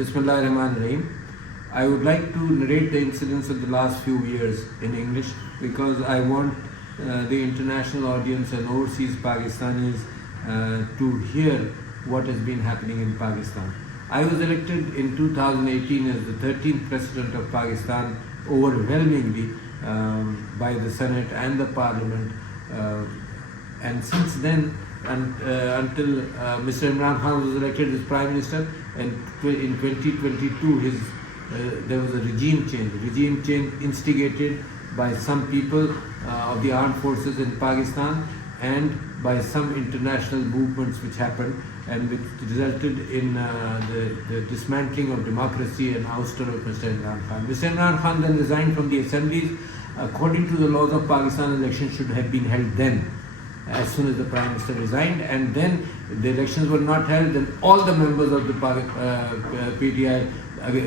Bismillahirrahmanirrahim. I would like to narrate the incidents of the last few years in English because I want the international audience and overseas Pakistanis to hear what has been happening in Pakistan. I was elected in 2018 as the 13th President of Pakistan overwhelmingly by the Senate and the Parliament, and since then until Mr. Imran Khan was elected as Prime Minister, and in 2022 there was a regime change instigated by some people of the armed forces in Pakistan and by some international movements which happened and which resulted in the dismantling of democracy and ouster of Mr. Imran Khan. Mr. Imran Khan then resigned from the assemblies. According to the laws of Pakistan, elections should have been held then, as soon as the Prime Minister resigned, and then the elections were not held, then all the members of the PTI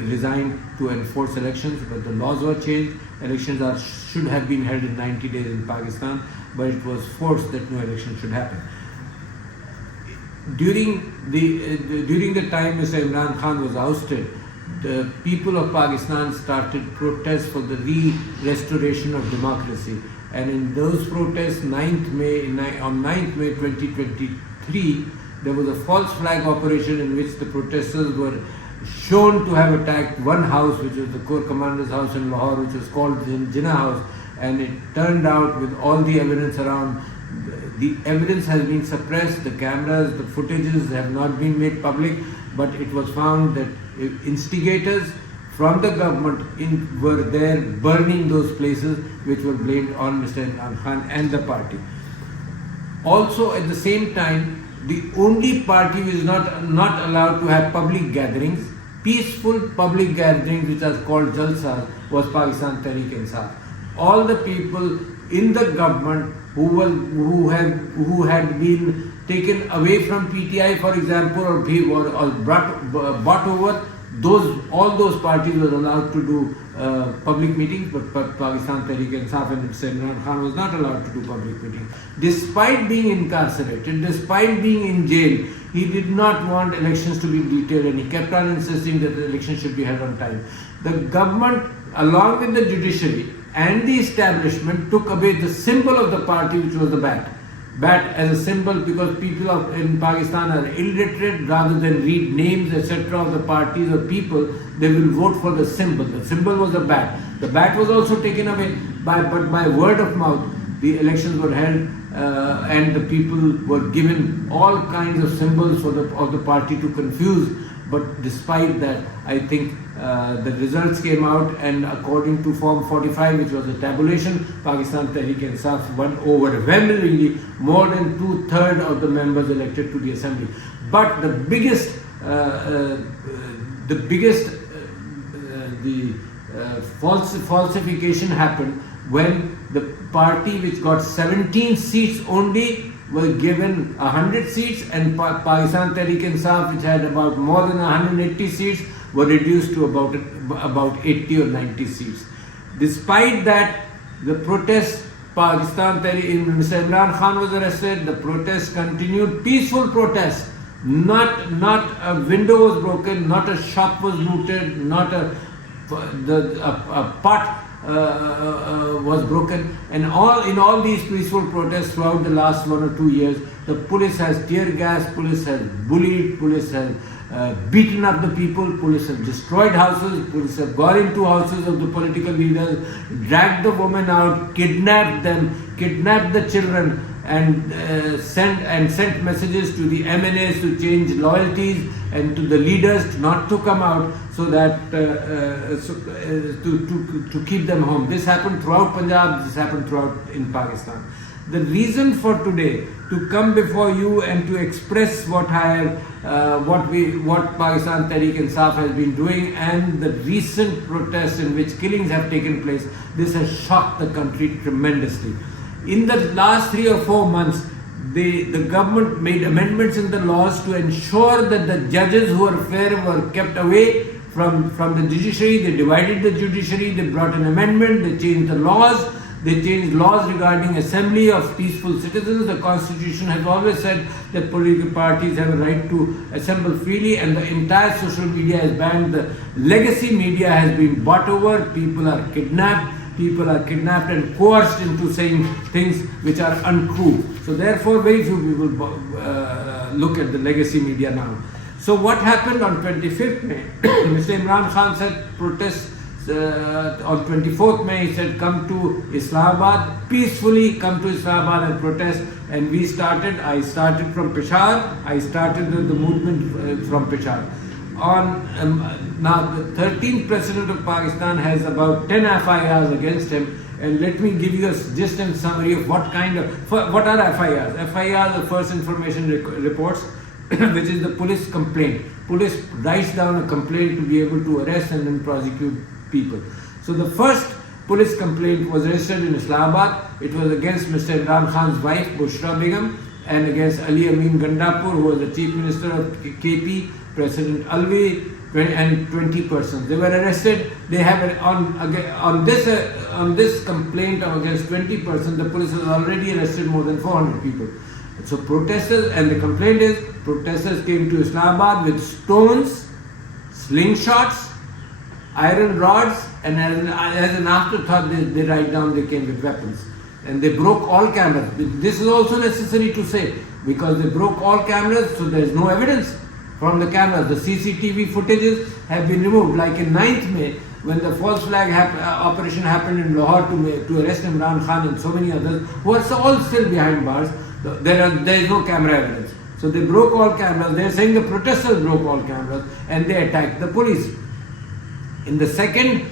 resigned to enforce elections, but the laws were changed. Elections should have been held in 90 days in Pakistan, but it was forced that no election should happen. During the time Mr. Imran Khan was ousted, the people of Pakistan started protests for the restoration of democracy. And in those protests, on 9th May 2023, there was a false flag operation in which the protesters were shown to have attacked one house, which was the Corps Commander's house in Lahore, which was called the Jinnah House. And it turned out, with all the evidence around, the evidence has been suppressed, the cameras, the footages have not been made public, but it was found that instigators from the government were there burning those places, which were blamed on Mr. Imran Khan and the party. Also, at the same time, the only party which is not allowed to have public gatherings, peaceful public gatherings, which are called Jalsas, was Pakistan Tehreek-e-Insaf. All the people in the government who had been taken away from PTI, for example, or brought over, all those parties were allowed to do public meetings, but Pakistan Tehreek-e-Insaf and Mr. Imran Khan was not allowed to do public meetings. Despite being incarcerated, despite being in jail, he did not want elections to be detailed, and he kept on insisting that the election should be held on time. The government, along with the judiciary and the establishment, took away the symbol of the party, which was the bat. Bat as a symbol, because people in Pakistan are illiterate. Rather than read names, etc. of the parties or people, they will vote for the symbol. The symbol was the bat. The bat was also taken away, but by word of mouth, the elections were held, and the people were given all kinds of symbols of the party to confuse. But despite that, I think the results came out, and according to Form 45, which was a tabulation, Pakistan Tehreek-e-Insaf won overwhelmingly, more than 2/3 of the members elected to the assembly. But the falsification happened when the party which got 17 seats only were given 100 seats, and Pakistan Tehreek-e-Insaf, which had about more than 180 seats, were reduced to about 80 or 90 seats. Despite that, the protests, Mr. Imran Khan was arrested, the protests continued, peaceful protests. Not a window was broken, not a shop was looted, not a pot was broken, and in all these peaceful protests throughout the last 1 or 2 years, the police has tear gas, police has bullied, police has beaten up the people, police have destroyed houses, police have gone into houses of the political leaders, dragged the women out, kidnapped them, kidnapped the children, and sent messages to the MNAs to change loyalties and to the leaders not to come out, so that to keep them home. This happened throughout Punjab. This happened throughout in Pakistan. The reason for today to come before you and to express what Pakistan Tehreek-e-Insaf has been doing, and the recent protests in which killings have taken place, this has shocked the country tremendously. In the last 3 or 4 months, the government made amendments in the laws to ensure that the judges who are fair were kept away from the judiciary. They divided the judiciary, they brought an amendment, they changed the laws. They changed laws regarding assembly of peaceful citizens. The constitution has always said that political parties have a right to assemble freely, and the entire social media is banned. The legacy media has been bought over. People are kidnapped. People are kidnapped and coerced into saying things which are untrue. So therefore, very few people look at the legacy media now. So what happened on 25th May? Mr. Imran Khan said protests on 24th May. He said come to Islamabad, peacefully come to Islamabad and protest. And I started from Peshawar. I started the movement from Peshawar. Now the 13th President of Pakistan has about 10 FIRs against him, and let me give you a distant summary of what are FIRs. FIRs are first information reports, which is the police complaint. Police writes down a complaint to be able to arrest and then prosecute people. So the first police complaint was registered in Islamabad. It was against Mr. Imran Khan's wife, Bushra Begum, and against Ali Amin Gandapur, who was the Chief Minister of KP, President Alvi, and 20 persons. They were arrested. They have on this complaint against 20 persons, the police has already arrested more than 400 people. So protesters, and the complaint is protesters came to Islamabad with stones, slingshots, iron rods, and as an afterthought, they write down they came with weapons. And they broke all cameras. This is also necessary to say, because they broke all cameras, so there is no evidence from the cameras. The CCTV footages have been removed. Like in 9th May, when the false flag operation happened in Lahore to arrest Imran Khan and so many others, who are all still behind bars, there is no camera evidence. So they broke all cameras. They are saying the protesters broke all cameras and they attacked the police. In the second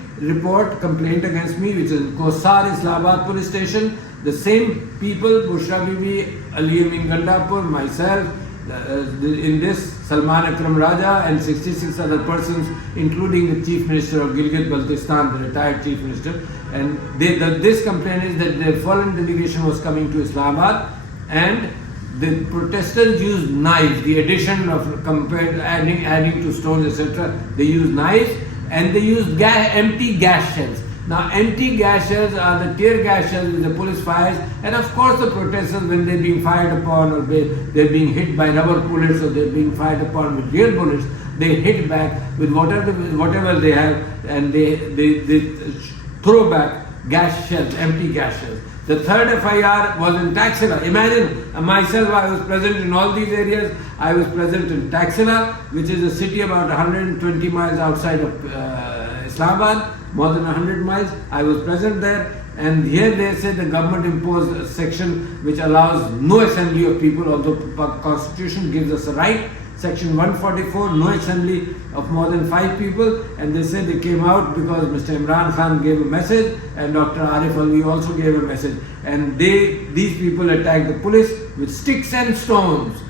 complaint against me, which is Kosar Islamabad police station, the same people, Bushra Bibi, Ali Amin Gandapur, myself, in this Salman Akram Raja and 66 other persons, including the Chief Minister of Gilgit-Baltistan, the retired Chief Minister, and this complaint is that the foreign delegation was coming to Islamabad and the protesters used knives. The addition of adding to stones, etc. They used knives and they used empty gas shells. Now, empty gas shells are the tear gas shells which the police fires, and of course the protesters, when they're being fired upon or they're being hit by rubber bullets or they're being fired upon with real bullets, they hit back with whatever they have, and they throw back gas shells, empty gas shells. The third FIR was in Taxila. Imagine myself, I was present in all these areas. I was present in Taxila, which is a city about 120 miles outside of Islamabad, more than 100 miles. I was present there, and here they say the government imposed a section which allows no assembly of people, although the constitution gives us a right. Section 144, no assembly of more than 5 people, and they say they came out because Mr. Imran Khan gave a message and Dr. Arif Alvi also gave a message, and these people attacked the police with sticks and stones.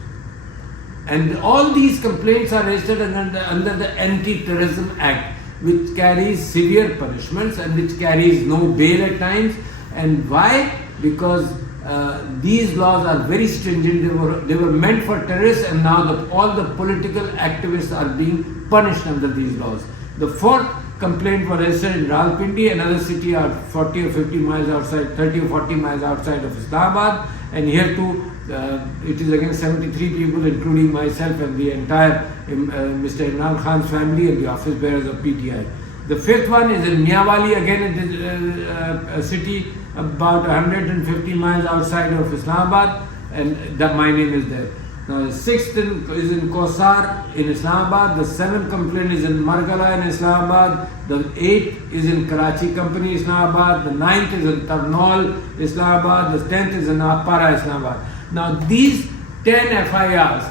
And all these complaints are registered under the Anti-Terrorism Act, which carries severe punishments and which carries no bail at times. And why? Because these laws are very stringent. They were meant for terrorists, and now all the political activists are being punished under these laws. The fourth complaint was registered in Rawalpindi, another city 40 or 50 miles outside, 30 or 40 miles outside of Islamabad, and here too it is against 73 people, including myself and the entire Mr. Imran Khan's family and the office bearers of PTI. The fifth one is in Miawali, again it is a city about 150 miles outside of Islamabad, and my name is there. Now the sixth is in Kosar in Islamabad, the seventh complaint is in Margala in Islamabad, the eighth is in Karachi Company, Islamabad, the ninth is in Tarnol, Islamabad, the 10th is in Apara, Islamabad. Now these 10 FIRs,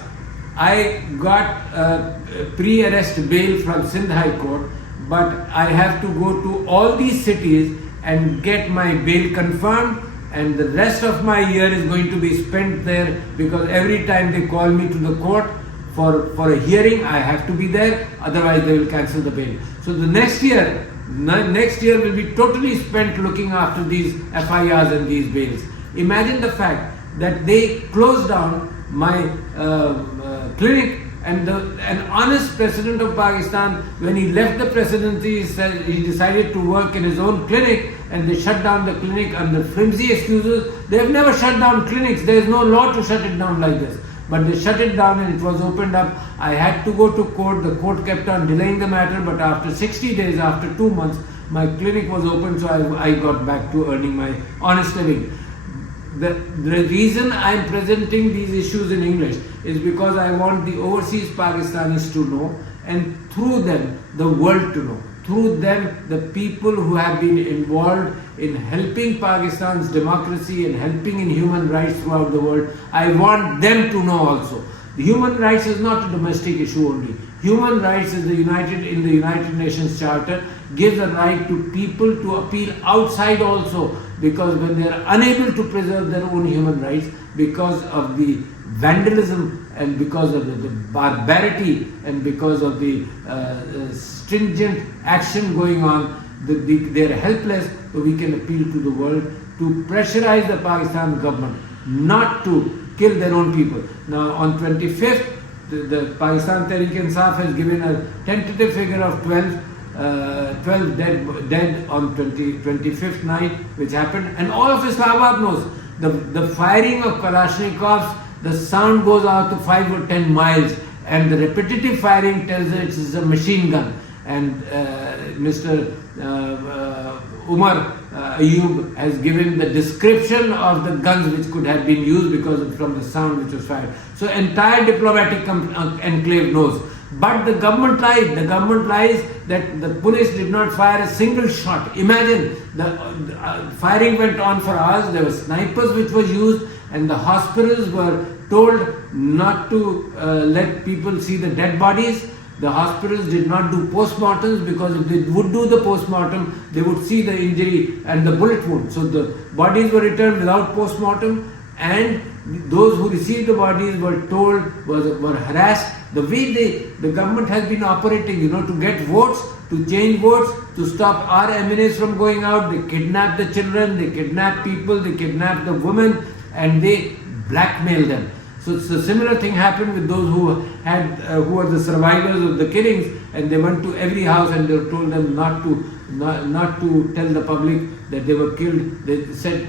I got pre-arrest bail from Sindh High Court, but I have to go to all these cities and get my bail confirmed, and the rest of my year is going to be spent there, because every time they call me to the court for a hearing, I have to be there, otherwise they will cancel the bail. So the next year will be totally spent looking after these FIRs and these bails. Imagine the fact that they closed down my clinic And an honest president of Pakistan, when he left the presidency, he decided to work in his own clinic, and they shut down the clinic under flimsy excuses. They have never shut down clinics. There is no law to shut it down like this. But they shut it down and it was opened up. I had to go to court. The court kept on delaying the matter, but after 60 days, after 2 months, my clinic was open, so I got back to earning my honest living. The reason I am presenting these issues in English is because I want the overseas Pakistanis to know, and through them the world to know. Through them, the people who have been involved in helping Pakistan's democracy and helping in human rights throughout the world, I want them to know also. The human rights is not a domestic issue only. Human rights is in the United Nations Charter gives a right to people to appeal outside also, because when they are unable to preserve their own human rights because of the vandalism and because of the barbarity and because of the stringent action going on, they are helpless, so we can appeal to the world to pressurize the Pakistan government not to kill their own people. Now on 25th, the Pakistan Tehreek-e-Insaf has given a tentative figure of 12 dead on 25th night, which happened, and all of Islamabad knows the firing of Kalashnikovs, the sound goes out to 5 or 10 miles, and the repetitive firing tells that it is a machine gun. And Mr. Umar Ayub has given the description of the guns which could have been used from the sound which was fired. So entire diplomatic enclave knows. But the government lied. The government lies that the police did not fire a single shot. Imagine, the firing went on for hours. There were snipers which were used, and the hospitals were told not to let people see the dead bodies. The hospitals did not do postmortems, because if they would do the postmortem, they would see the injury and the bullet wound. So the bodies were returned without postmortem, and those who received the bodies were told, were harassed. The way the government has been operating, to get votes, to change votes, to stop our MNAs from going out, they kidnap the children, they kidnap people, they kidnap the women, and they blackmail them. So it's a similar thing happened with those who were the survivors of the killings, and they went to every house and they told them not to tell the public that they were killed. They said,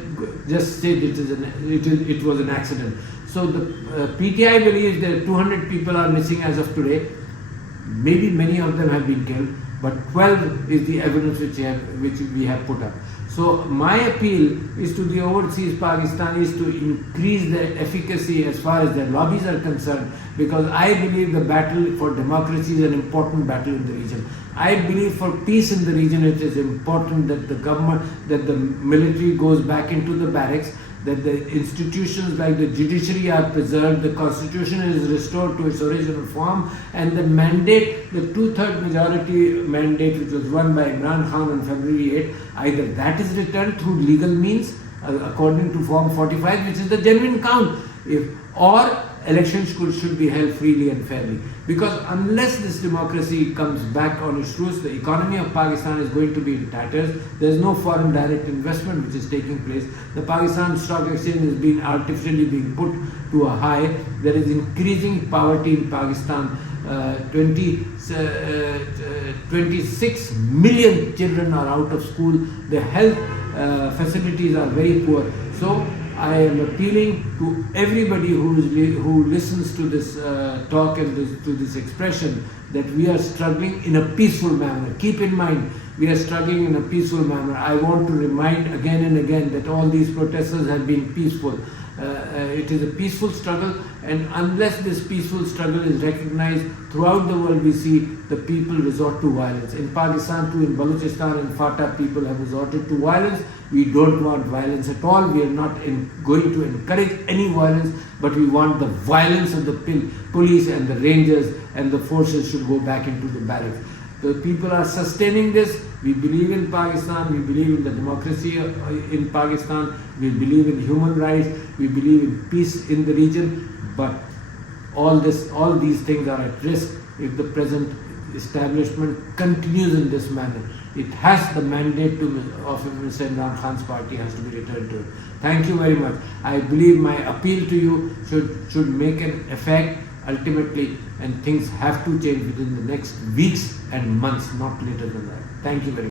just say it was an accident. So the PTI believes that 200 people are missing as of today. Maybe many of them have been killed, but 12 is the evidence which we have put up. So my appeal is to the overseas Pakistanis to increase their efficacy as far as their lobbies are concerned, because I believe the battle for democracy is an important battle in the region. I believe for peace in the region it is important that the military goes back into the barracks, that the institutions like the judiciary are preserved, the constitution is restored to its original form, and the mandate, the 2/3 majority mandate which was won by Imran Khan on February 8, either that is returned through legal means according to Form 45, which is the genuine count, or elections should be held freely and fairly. Because unless this democracy comes back on its roots, the economy of Pakistan is going to be in tatters. There is no foreign direct investment which is taking place. The Pakistan Stock Exchange is artificially being put to a high. There is increasing poverty in Pakistan. 26 million children are out of school. The health facilities are very poor. So I am appealing to everybody who listens to this talk and to this expression that we are struggling in a peaceful manner. Keep in mind, we are struggling in a peaceful manner. I want to remind again and again that all these protesters have been peaceful. It is a peaceful struggle, and unless this peaceful struggle is recognized throughout the world, we see the people resort to violence. In Pakistan too, in Balochistan and Fatah, people have resorted to violence. We don't want violence at all. We are not going to encourage any violence, but we want the violence of the police and the rangers and the forces should go back into the barracks. The people are sustaining this. We believe in Pakistan, we believe in the democracy in Pakistan, we believe in human rights, we believe in peace in the region, but all these things are at risk if the present establishment continues in this manner. It has the mandate of Mr. Imran Khan's party has to be returned to it. Thank you very much. I believe my appeal to you should make an effect, ultimately, and things have to change within the next weeks and months, not later than that. Thank you very much.